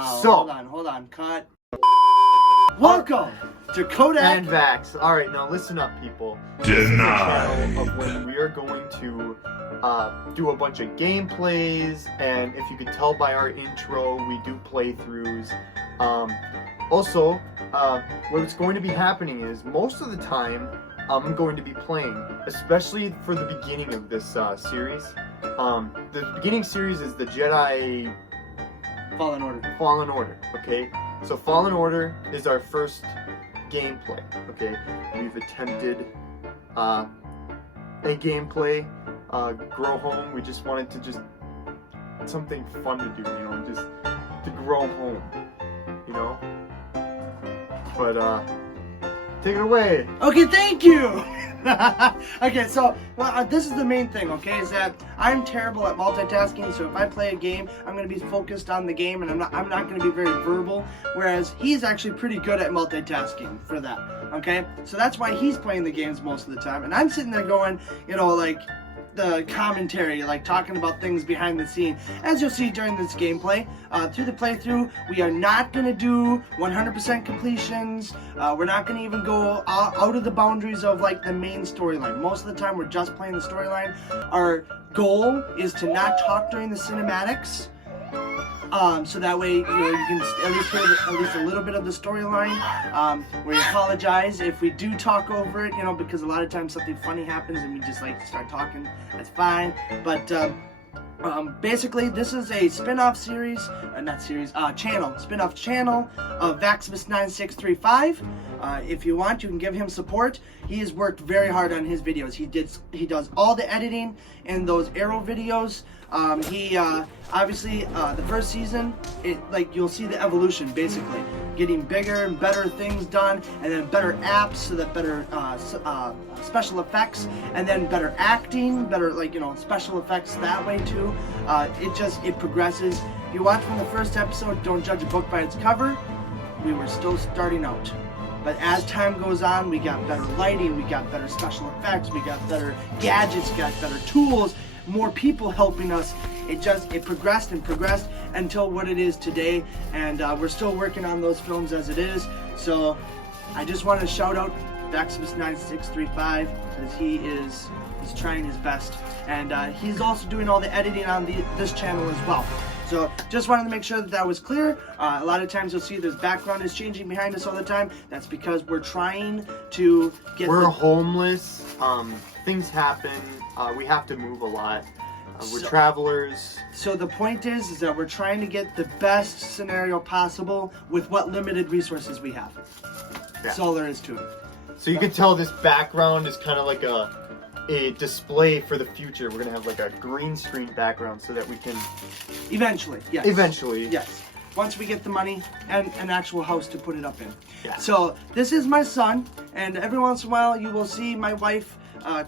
So, hold on, cut. Welcome to Codac and Vax. Alright, now listen up, people. This is a channel of when we are going to do a bunch of gameplays, and if you could tell by our intro, we do playthroughs. Also, what's going to be happening is, most of the time, I'm going to be playing, especially for the beginning of this series. The beginning series is the Jedi Fallen Order. Fallen Order, okay? So Fallen Order is our first gameplay, okay? We've attempted a gameplay, grow home. We just wanted to something fun to do, you know, just to grow home, you know? But, take it away. Okay, thank you. Okay, so this is the main thing, okay, is that I'm terrible at multitasking. So if I play a game, I'm going to be focused on the game, and I'm not going to be very verbal, whereas he's actually pretty good at multitasking for that, okay? So that's why he's playing the games most of the time, and I'm sitting there going, you know, like, the commentary, like talking about things behind the scene. As you'll see during this gameplay, through the playthrough, we are not going to do 100% completions. We're not going to even go out of the boundaries of like the main storyline. Most of the time we're just playing the storyline. Our goal is to not talk during the cinematics. So that way, you know, you can at least hear at least a little bit of the storyline. We apologize if we do talk over it, you know, because a lot of times something funny happens and we just like start talking. That's fine. But basically, this is a spin-off series, spin-off channel of Vaxamas 9635. If you want, you can give him support. He has worked very hard on his videos. He does all the editing in those Arrow videos. Obviously, the first season, you'll see the evolution, basically. Getting bigger and better things done, and then better apps, so that better special effects, and then better acting, better, special effects that way too. It progresses. If you watch from the first episode, don't judge a book by its cover. We were still starting out. But as time goes on, we got better lighting, we got better special effects, we got better gadgets, got better tools, more people helping us. It progressed and progressed until what it is today, and we're still working on those films as it is. So I just want to shout out Vaxamas 9635, because he's trying his best, and he's also doing all the editing on this channel as well. So just wanted to make sure that was clear. A lot of times you'll see this background is changing behind us all the time. That's because we're trying to get... We're homeless. Things happen. We have to move a lot. We're travelers. So the point is that we're trying to get the best scenario possible with what limited resources we have. Yeah. That's all there is to it. So you can tell this background is kind of like a display for the future. We're gonna have like a green screen background so that we can... Eventually, yes. Eventually. Yes. Once we get the money and an actual house to put it up in. Yeah. So this is my son, and every once in a while you will see my wife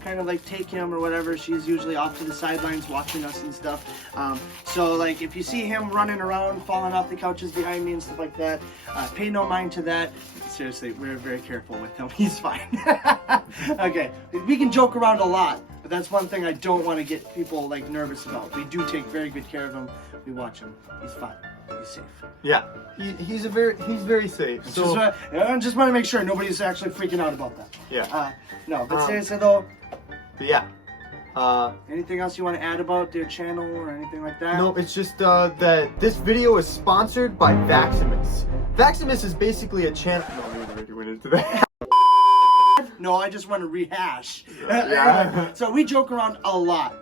kind of like take him or whatever. She's usually off to the sidelines watching us and stuff. So like if you see him running around, falling off the couches behind me and stuff like that, pay no mind to that. Seriously, we're very careful with him. He's fine. Okay, we can joke around a lot, but that's one thing I don't want to get people like nervous about. We do take very good care of him. We watch him. He's fine. He's safe. Yeah, he's very safe. So I just want to make sure nobody's actually freaking out about that. Yeah. No, but seriously though. But yeah. Anything else you want to add about their channel or anything like that? No, it's just that this video is sponsored by Vaxamas. Vaxamas is basically a channel. No, we already went into that. No, I just want to rehash. Yeah. So we joke around a lot.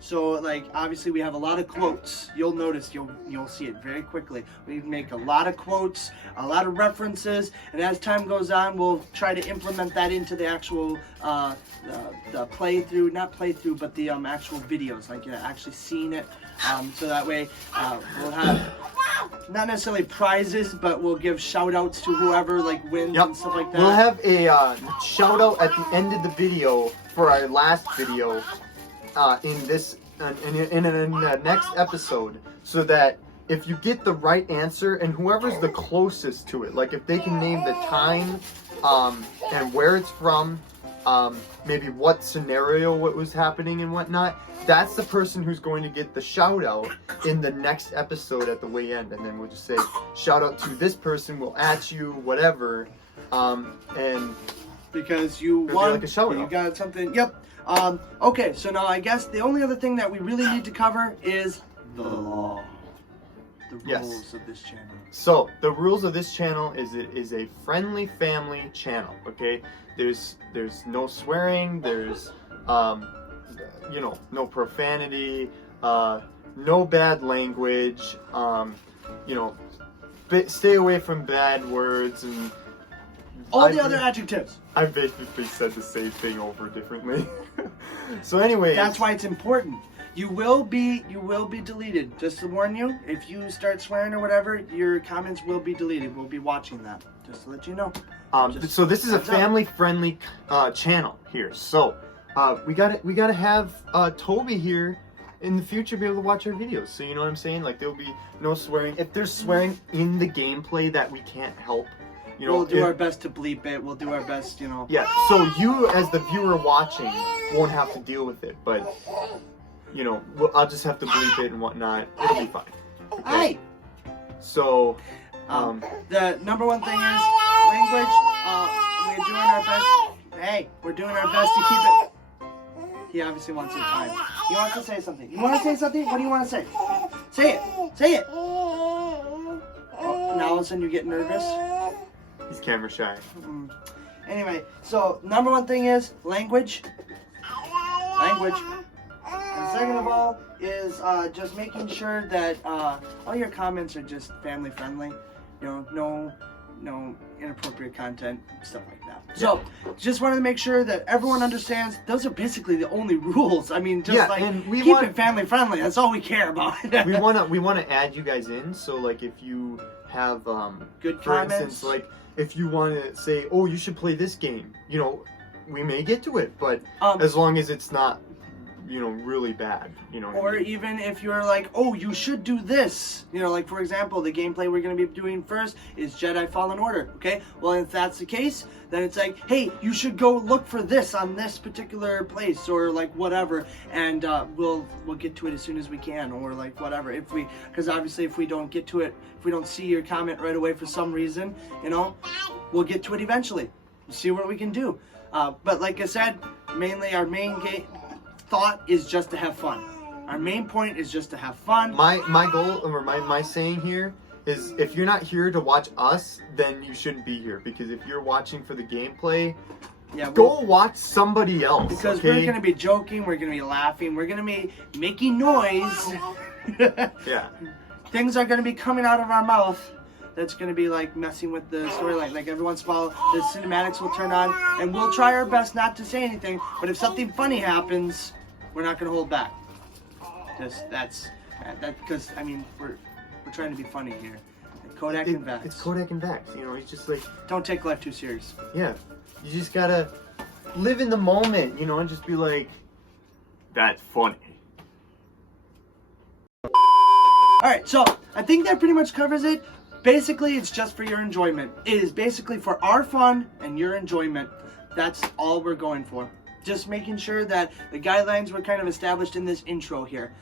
So like obviously we have a lot of quotes. You'll notice, you'll see it very quickly. We make a lot of quotes, a lot of references, and as time goes on, we'll try to implement that into the actual the playthrough, not playthrough, but the actual videos, like actually seeing it. So that way we'll have not necessarily prizes, but we'll give shout outs to whoever like wins and stuff like that. We'll have a shout out at the end of the video for our last video. In the next episode, so that if you get the right answer, and whoever's the closest to it, like if they can name the time and where it's from, maybe what scenario, what was happening and whatnot, that's the person who's going to get the shout out in the next episode at the way end. And then we'll just say, shout out to this person, we'll at you, whatever. And because you won, like a shout you out. got something. Yep. Okay, so now I guess the only other thing that we really need to cover is the law. The rules of this channel. So, the rules of this channel is it is a friendly family channel, okay? There's no swearing, there's, you know, no profanity, no bad language, you know, stay away from bad words and... all the other adjectives. I basically said the same thing over differently. So anyway, that's why it's important. You will be deleted. Just to warn you, if you start swearing or whatever, your comments will be deleted. We'll be watching that. Just to let you know. So this is a family-friendly channel here. So we gotta have Toby here in the future be able to watch our videos. So you know what I'm saying? Like there'll be no swearing. If there's swearing in the gameplay that we can't help, you know, we'll do our best to bleep it. We'll do our best, you know. Yeah. So you, as the viewer watching, won't have to deal with it, but you know, I'll just have to bleep it and whatnot. It'll be fine. Okay? Hey. So, the number one thing is language. We're doing our best. Hey, we're doing our best to keep it. He obviously wants some time. He wants to say something. You want to say something? What do you want to say? Say it. Say it. Oh, now all of a sudden you get nervous. he's camera shy. Anyway, so number one thing is language. Language. And second of all is just making sure that all your comments are just family friendly. You know, no inappropriate content, stuff like that. So, just wanted to make sure that everyone understands those are basically the only rules. I mean, just keep it family friendly. That's all we care about. we wanna add you guys in. So like if you have good for comments. instance, like if you want to say, oh, you should play this game, you know, we may get to it, but as long as it's not, you know, really bad, you know. Or even if you're like, oh, you should do this. You know, like for example, the gameplay we're going to be doing first is Jedi Fallen Order, okay? Well, if that's the case, then it's like, hey, you should go look for this on this particular place or like whatever, and we'll get to it as soon as we can, or like whatever. Because obviously if we don't get to it, if we don't see your comment right away for some reason, you know, we'll get to it eventually. We'll see what we can do. But like I said, mainly our main thought is just to have fun. Our main point is just to have fun. My goal, or my saying here is, if you're not here to watch us, then you shouldn't be here. Because if you're watching for the gameplay, go watch somebody else. Because okay? we're going to be joking, we're going to be laughing, we're going to be making noise. Yeah. Things are going to be coming out of our mouth that's going to be like messing with the storyline. Like every once in a while, the cinematics will turn on, and we'll try our best not to say anything. But if something funny happens, we're not going to hold back. That's because I mean we're trying to be funny here. Codac and Vax. It's Codac and Vax. You know, it's just like, don't take life too serious. Yeah, you just gotta live in the moment. You know, and just be like, that's funny. All right, so I think that pretty much covers it. Basically, it's just for your enjoyment. It is basically for our fun and your enjoyment. That's all we're going for. Just making sure that the guidelines were kind of established in this intro here.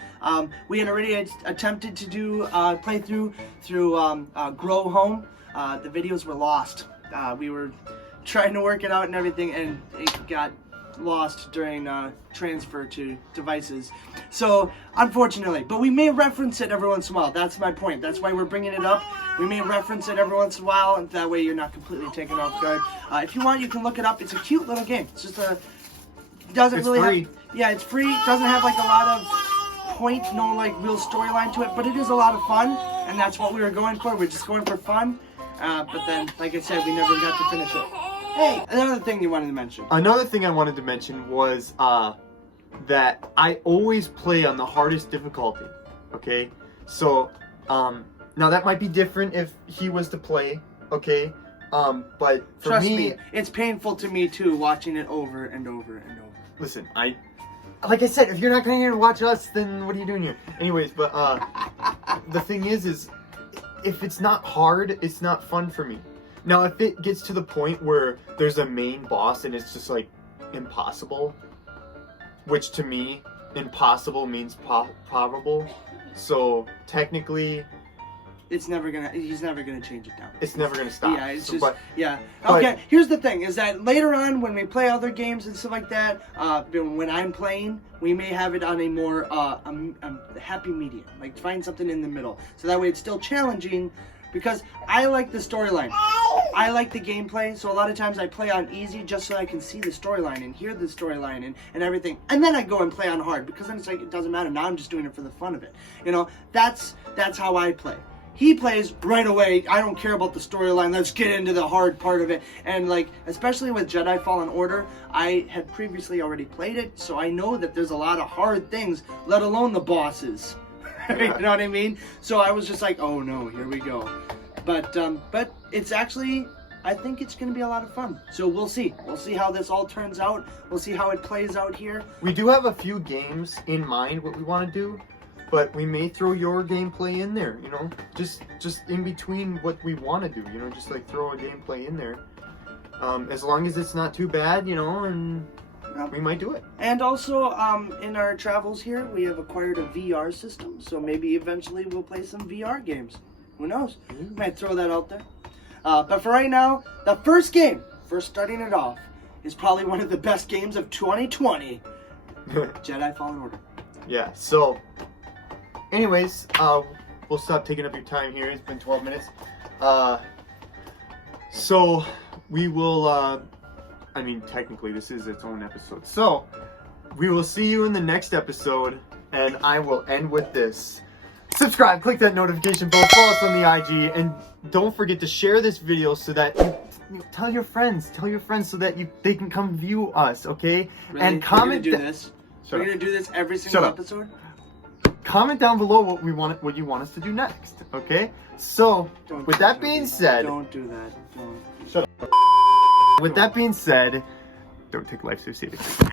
We had already attempted to do playthrough through Grow Home. The videos were lost. We were trying to work it out and everything, and it got lost during transfer to devices. So, unfortunately, but we may reference it every once in a while. That's my point. That's why we're bringing it up. We may reference it every once in a while, and that way you're not completely taken off guard. If you want, you can look it up. It's a cute little game. It's just it's free. Yeah, it's free. It doesn't have like a lot of point, no like real storyline to it, but it is a lot of fun, and that's what we were going for. We're just going for fun. But then, like I said, we never got to finish it. Hey, another thing you wanted to mention. Another thing I wanted to mention was that I always play on the hardest difficulty. Okay, so now that might be different if he was to play. Okay, but for trust me, it's painful to me too, watching it over and over and over. Listen, like I said, if you're not coming here to watch us, then what are you doing here? Anyways, but the thing is if it's not hard, it's not fun for me. Now, if it gets to the point where there's a main boss and it's just like impossible, which to me, impossible means probable. So technically, he's never gonna change it down. it's never gonna stop. Yeah, it's So, just but yeah. but- Okay, here's the thing: is that later on when we play other games and stuff like that, when I'm playing, we may have it on a more a happy medium, like find something in the middle, so that way it's still challenging. Because I like the storyline, I like the gameplay, so a lot of times I play on easy just so I can see the storyline and hear the storyline and everything, and then I go and play on hard because then it's like it doesn't matter. Now I'm just doing it for the fun of it. You know, that's how I play. He plays right away. I don't care about the storyline. Let's get into the hard part of it. And like, especially with Jedi Fallen Order, I had previously already played it, so I know that there's a lot of hard things, let alone the bosses. You know what I mean? So I was just like, oh no, here we go. But it's actually, I think it's going to be a lot of fun. So we'll see. We'll see how this all turns out. We'll see how it plays out here. we do have a few games in mind what we want to do, but we may throw your gameplay in there. You know, just in between what we want to do. You know, just like throw a gameplay in there. As long as it's not too bad, you know, and we might do it. And also, in our travels here, we have acquired a VR system, so maybe eventually we'll play some VR games. Who knows? Might throw that out there. But for right now, the first game, first starting it off, is probably one of the best games of 2020, Jedi Fallen Order. Yeah, so, anyways, we'll stop taking up your time here. It's been 12 minutes. So, we will, I mean, technically, this is its own episode. So, we will see you in the next episode, and I will end with this. Subscribe, click that notification bell, follow us on the IG, and don't forget to share this video so that you tell your friends so that they can come view us, okay? Really? And comment. We're gonna do this. Shut We're up. gonna do this every single Shut up. episode. Comment down below what you want us to do next, okay? So, Don't with do that being said, don't do that. Don't. with that being said, don't take life so seriously.